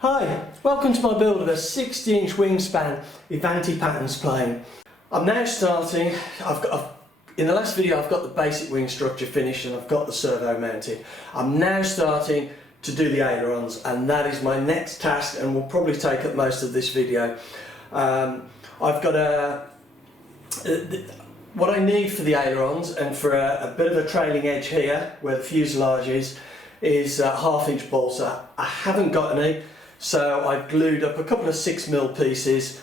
Hi, welcome to my build of a 60-inch wingspan Avanti Pattern Plane. I'm now starting, in the last video I've got the basic wing structure finished and I've got the servo mounted. I'm now starting to do the ailerons, and that is my next task and will probably take up most of this video. I've got what I need for the ailerons and for a bit of a trailing edge here where the fuselage is a 1/2 inch balsa. I haven't got any, so I've glued up a couple of 6mm pieces.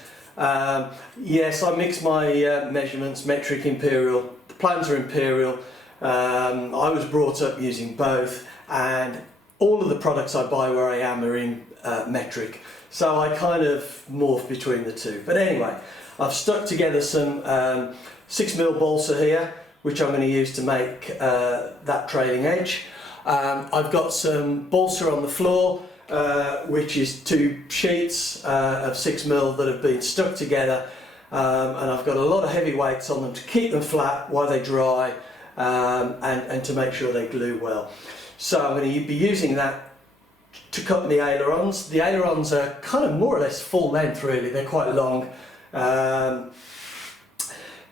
Yes, I mix my measurements, metric, imperial. The plans are imperial. I was brought up using both, and all of the products I buy where I am are in metric. So I kind of morph between the two. But anyway, I've stuck together some 6mm balsa here, which I'm going to use to make that trailing edge. I've got some balsa on the floor, which is 2 sheets of 6mm that have been stuck together, and I've got a lot of heavy weights on them to keep them flat while they dry, and to make sure they glue well. So I'm going to be using that to cut the ailerons. The ailerons are kind of more or less full length really, they're quite long.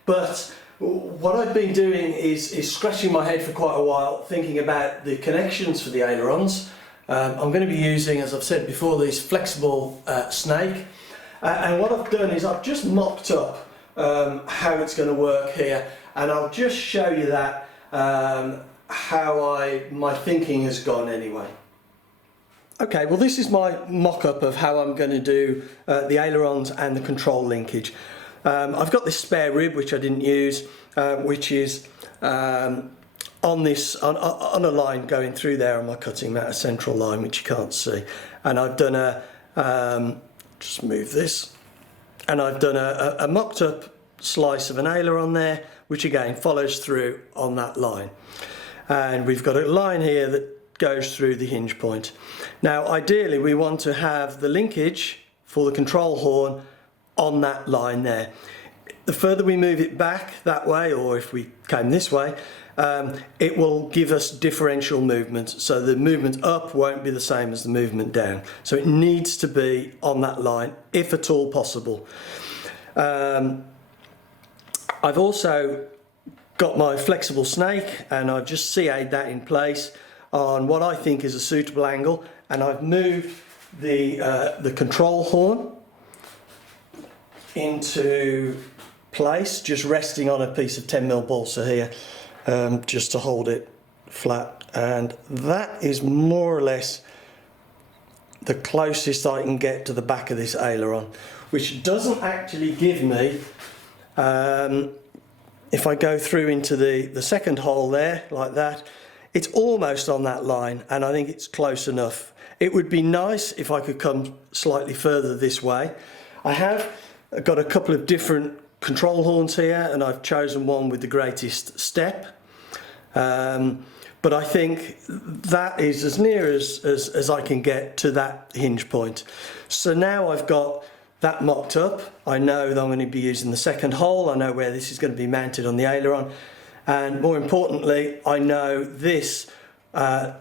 But what I've been doing is scratching my head for quite a while, thinking about the connections for the ailerons. I'm going to be using, as I've said before, this flexible snake. And what I've done is I've just mocked up how it's going to work here, and I'll just show you that, how my thinking has gone anyway. Okay, well this is my mock-up of how I'm going to do the ailerons and the control linkage. I've got this spare rib which I didn't use, which is on a line going through there on my cutting mat, a central line which you can't see. And I've done just move this, and I've done a mocked up slice of an aileron there, which again follows through on that line. And we've got a line here that goes through the hinge point. Now ideally we want to have the linkage for the control horn on that line there. The further we move it back that way, or if we came this way, it will give us differential movement, so the movement up won't be the same as the movement down. So it needs to be on that line if at all possible. I've also got my flexible snake, and I've just CA'd that in place on what I think is a suitable angle, and I've moved the control horn into place, just resting on a piece of 10mm balsa here, just to hold it flat, and that is more or less the closest I can get to the back of this aileron, which doesn't actually give me, if I go through into the second hole there like that, it's almost on that line, and I think it's close enough. It would be nice if I could come slightly further this way. I have got a couple of different control horns here, and I've chosen one with the greatest step, but I think that is as near as I can get to that hinge point. So now I've got that mocked up. I know that I'm going to be using the second hole. I know where this is going to be mounted on the aileron, and more importantly I know this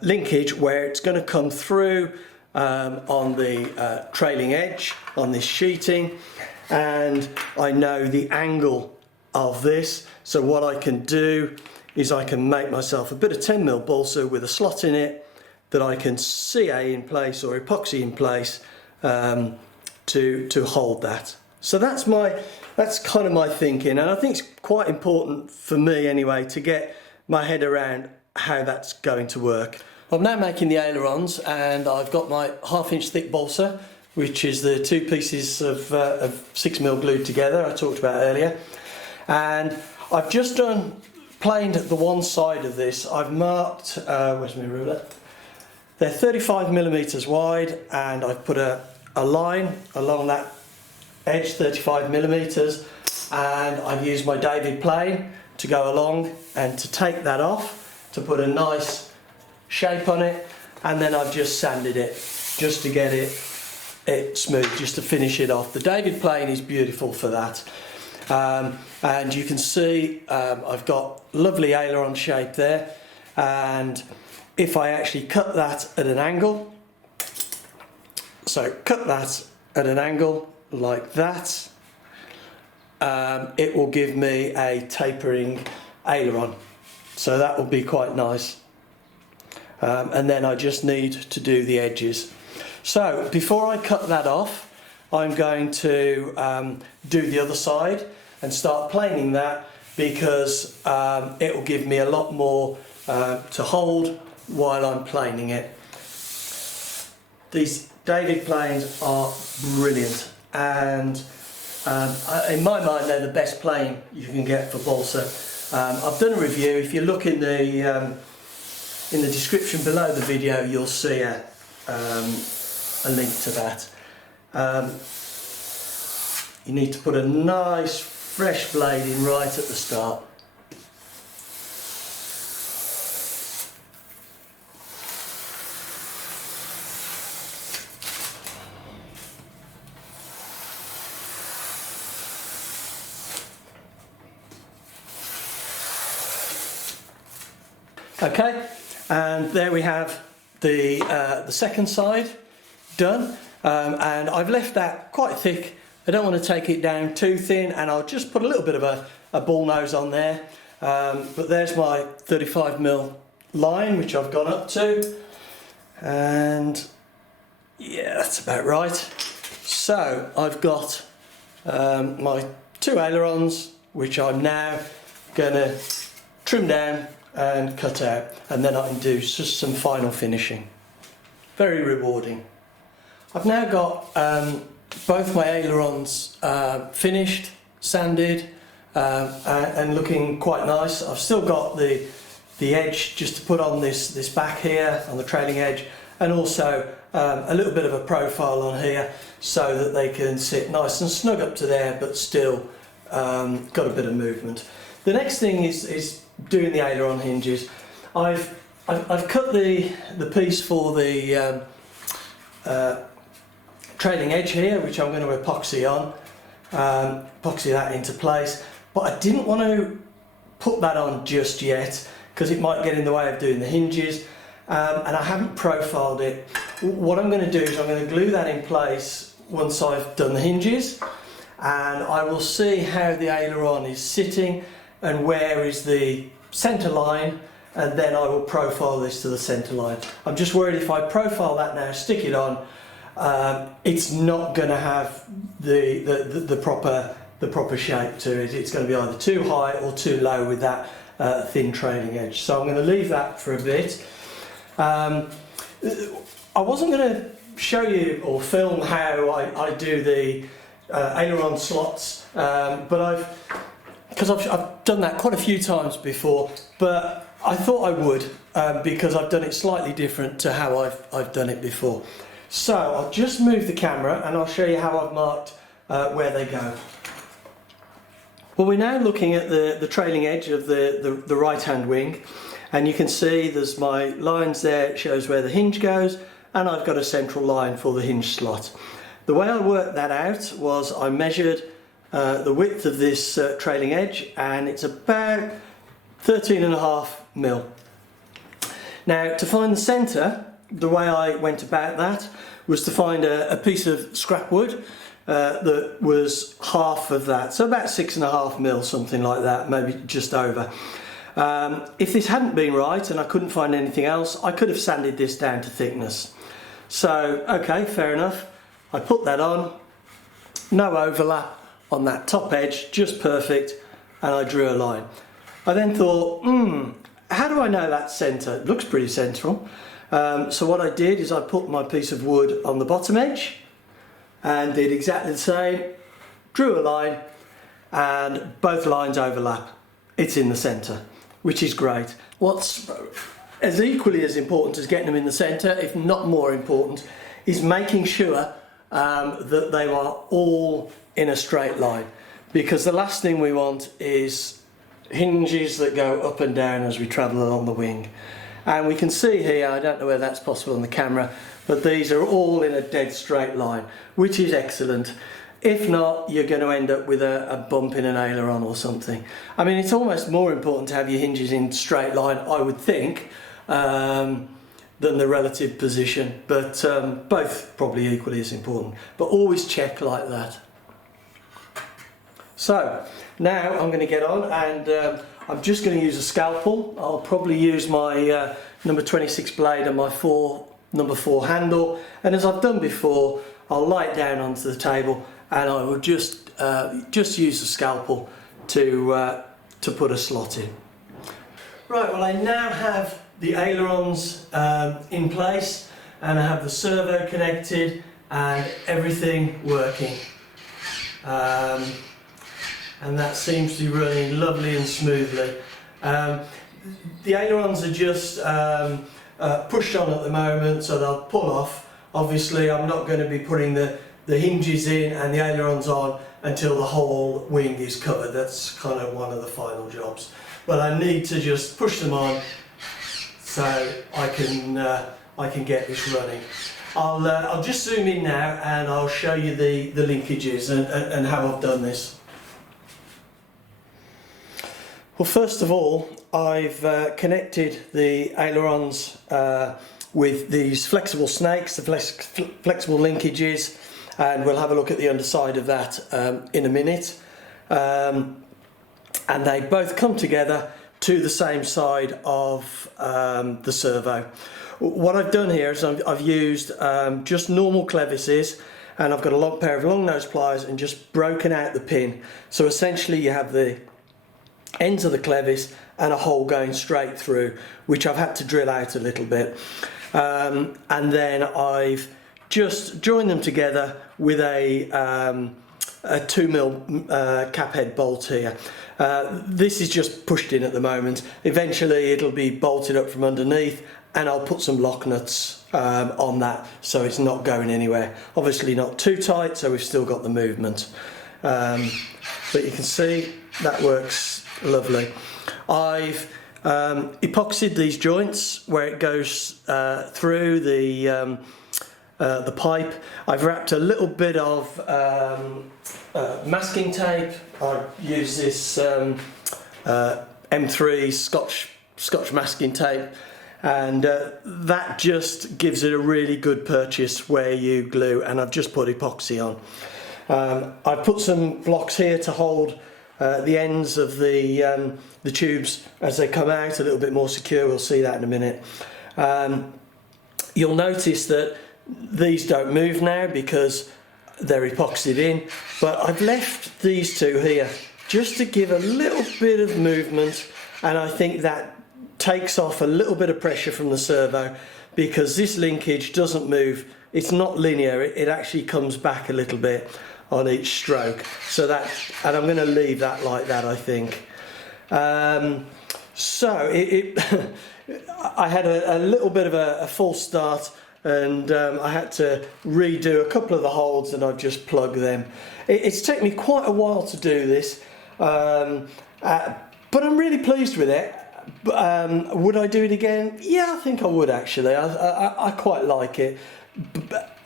linkage where it's going to come through on the trailing edge on this sheeting, and I know the angle of this. So what I can do is I can make myself a bit of 10mm balsa with a slot in it that I can CA in place or epoxy in place to hold that. So that's kind of my thinking, and I think it's quite important for me anyway to get my head around how that's going to work. I'm now making the ailerons, and I've got my 1/2 inch thick balsa, which is the 2 pieces of 6mm glued together I talked about earlier. And I've just planed the one side of this. I've marked, where's my ruler? They're 35mm wide, and I've put a line along that edge, 35mm, and I've used my David plane to go along and to take that off, to put a nice shape on it, and then I've just sanded it just to get it smooth, just to finish it off. The David plane is beautiful for that, and you can see I've got lovely aileron shape there, and if I actually cut that at an angle So cut that at an angle like that. It will give me a tapering aileron, so that will be quite nice. And then I just need to do the edges. So before I cut that off, I'm going to do the other side and start planing that, because it will give me a lot more to hold while I'm planing it. These David planes are brilliant, and in my mind they're the best plane you can get for balsa. I've done a review. If you look in the description below the video, you'll see a link to that. You need to put a nice fresh blade in right at the start. Okay, and there we have the second side done, and I've left that quite thick. I don't want to take it down too thin, and I'll just put a little bit of a ball nose on there. But there's my 35mm line, which I've gone up to, and yeah, that's about right. So I've got my 2 ailerons, which I'm now going to trim down and cut out, and then I can do just some final finishing. Very rewarding. I've now got both my ailerons finished, sanded, and looking quite nice. I've still got the edge just to put on this back here on the trailing edge, and also a little bit of a profile on here so that they can sit nice and snug up to there, but still got a bit of movement. The next thing is doing the aileron hinges. I've cut the piece for the trailing edge here, which I'm going to epoxy on, epoxy that into place, but I didn't want to put that on just yet because it might get in the way of doing the hinges, and I haven't profiled it. What I'm going to do is I'm going to glue that in place once I've done the hinges, and I will see how the aileron is sitting and where is the centre line, and then I will profile this to the centre line. I'm just worried if I profile that now, stick it on, it's not going to have the proper shape to it. It's going to be either too high or too low with that thin trailing edge. So I'm going to leave that for a bit. I wasn't going to show you or film how I do the aileron slots, but because I've done that quite a few times before, but I thought I would because I've done it slightly different to how I've done it before. So I'll just move the camera and I'll show you how I've marked where they go. Well, we're now looking at the trailing edge of the right hand wing, and you can see there's my lines there. It shows where the hinge goes, and I've got a central line for the hinge slot. The way I worked that out was I measured the width of this trailing edge, and it's about 13.5mm. Now, to find the centre, the way I went about that was to find a piece of scrap wood that was half of that, so about 6.5mm, something like that, maybe just over. If this hadn't been right and I couldn't find anything else, I could have sanded this down to thickness. So, okay, fair enough. I put that on, no overlap on that top edge, just perfect, and I drew a line. I then thought, how do I know that's centre? It looks pretty central. So what I did is I put my piece of wood on the bottom edge and did exactly the same, drew a line, and both lines overlap. It's in the centre, which is great. What's as equally as important as getting them in the centre, if not more important, is making sure that they are all in a straight line, because the last thing we want is hinges that go up and down as we travel along the wing. And we can see here, I don't know whether that's possible on the camera, but these are all in a dead straight line, which is excellent. If not, you're going to end up with a bump in an aileron or something. I mean, it's almost more important to have your hinges in straight line, I would think, than the relative position, but both probably equally as important. But always check like that. So now I'm going to get on, and I'm just going to use a scalpel. I'll probably use my number 26 blade and my number 4 handle, and as I've done before, I'll lie it down onto the table, and I will just use the scalpel to put a slot in. Right, well, I now have the ailerons in place, and I have the servo connected and everything working. And that seems to be running lovely and smoothly. The ailerons are just pushed on at the moment, so they'll pull off. Obviously I'm not going to be putting the hinges in and the ailerons on until the whole wing is covered. That's kind of one of the final jobs. But I need to just push them on so I can get this running. I'll just zoom in now and I'll show you the linkages and how I've done this. Well, first of all, I've connected the ailerons with these flexible snakes, the flexible linkages, and we'll have a look at the underside of that in a minute. And they both come together to the same side of the servo. What I've done here is I've used just normal clevises, and I've got a long pair of long nose pliers and just broken out the pin. So essentially you have the ends of the clevis and a hole going straight through, which I've had to drill out a little bit, and then I've just joined them together with a 2mm cap head bolt here. This is just pushed in at the moment. Eventually it'll be bolted up from underneath, and I'll put some lock nuts on that so it's not going anywhere. Obviously not too tight, so we've still got the movement, but you can see that works lovely. I've epoxied these joints where it goes through the pipe. I've wrapped a little bit of masking tape. I use this M3 Scotch masking tape, and that just gives it a really good purchase where you glue, and I've just put epoxy on. I've put some blocks here to hold the ends of the tubes as they come out a little bit more secure. We'll see that in a minute. You'll notice that these don't move now because they're epoxied in, but I've left these two here just to give a little bit of movement, and I think that takes off a little bit of pressure from the servo, because this linkage doesn't move. It's not linear, it actually comes back a little bit on each stroke. So that, and I'm going to leave that like that, I think. So I had a little bit of a false start, and I had to redo a couple of the holes, and I've just plugged them. It's taken me quite a while to do this, but I'm really pleased with it. Would I do it again? Yeah, I think I would actually. I quite like it.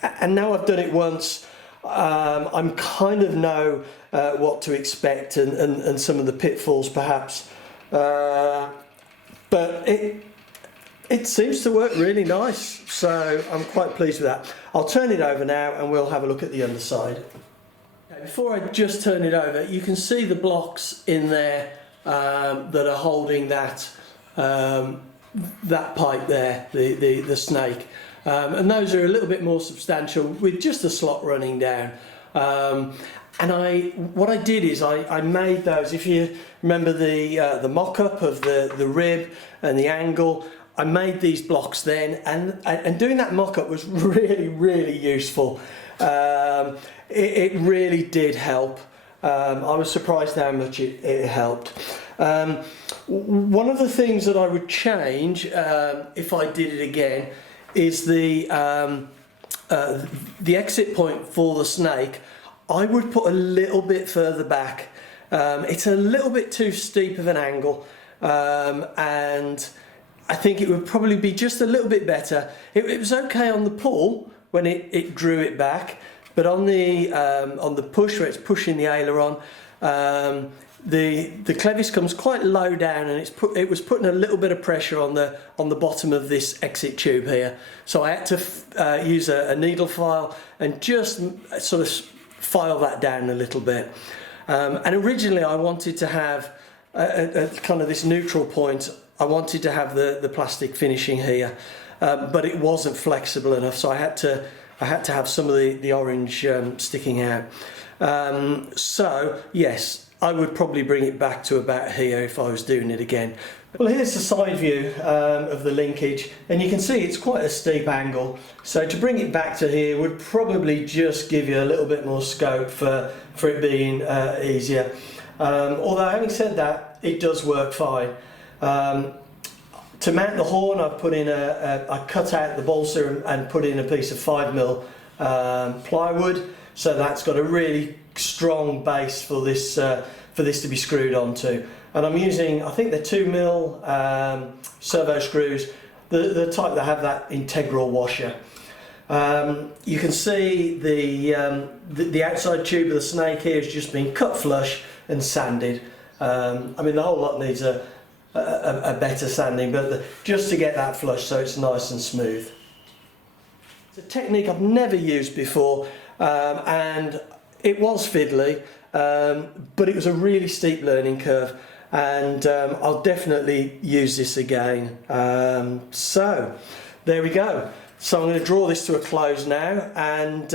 And now I've done it once, I'm kind of know what to expect, and some of the pitfalls perhaps. But it seems to work really nice, so I'm quite pleased with that. I'll turn it over now and we'll have a look at the underside. Okay, before I just turn it over, you can see the blocks in there that are holding that pipe there, the snake, and those are a little bit more substantial with just a slot running down. And what I did is I made those. If you remember the mock-up of the rib and the angle, I made these blocks then, and doing that mock-up was really useful. It really did help. I was surprised how much it helped. One of the things that I would change if I did it again is the exit point for the snake. I would put a little bit further back. It's a little bit too steep of an angle, and I think it would probably be just a little bit better. It was okay on the pull when it drew it back, but on the push where it's pushing the aileron, the clevis comes quite low down, and it was putting a little bit of pressure on the bottom of this exit tube here. So I had to use a needle file and just sort of file that down a little bit. And originally I wanted to have a kind of this neutral point. I wanted to have the plastic finishing here, but it wasn't flexible enough, so I had to have some of the orange sticking out. So yes, I would probably bring it back to about here if I was doing it again. Well, here's the side view of the linkage, and you can see it's quite a steep angle. So to bring it back to here would probably just give you a little bit more scope for it being easier. Although having said that, it does work fine. To mount the horn, I've put in I cut out the balsa and put in a piece of 5mm plywood, so that's got a really strong base for this to be screwed onto. And I'm using, I think they're 2mm servo screws, the type that have that integral washer. You can see the outside tube of the snake here has just been cut flush and sanded. I mean, the whole lot needs a better sanding, but just to get that flush so it's nice and smooth. It's a technique I've never used before, and it was fiddly, but it was a really steep learning curve, and I'll definitely use this again. So there we go. So I'm going to draw this to a close now, and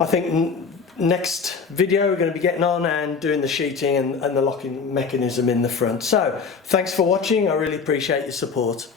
I think next video we're going to be getting on and doing the sheeting and the locking mechanism in the front. So thanks for watching, I really appreciate your support.